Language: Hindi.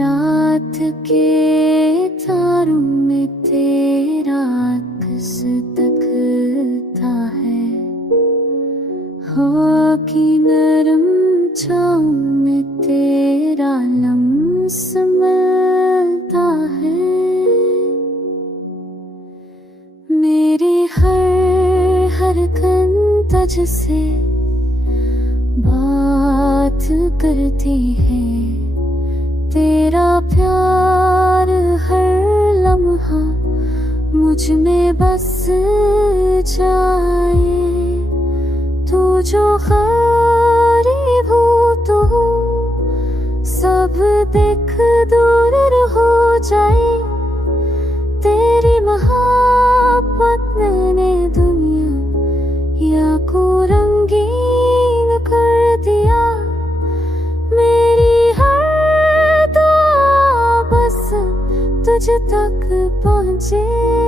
रात के तारों में तेरा अक्स तकता है, हवा की नरम छाँव में तेरा लम्स मिलता है। मेरी हर हरकत तुझसे बात करती है, तेरा प्यार हर लम्हा मुझ में बस जाए। तू जो गरीब हो तो सब देख दूर हो जाए, तेरी मोहब्बत ने दुनिया या को रंगीन कर दिया। मेरी हर दुआ बस तुझ तक पहुँचे।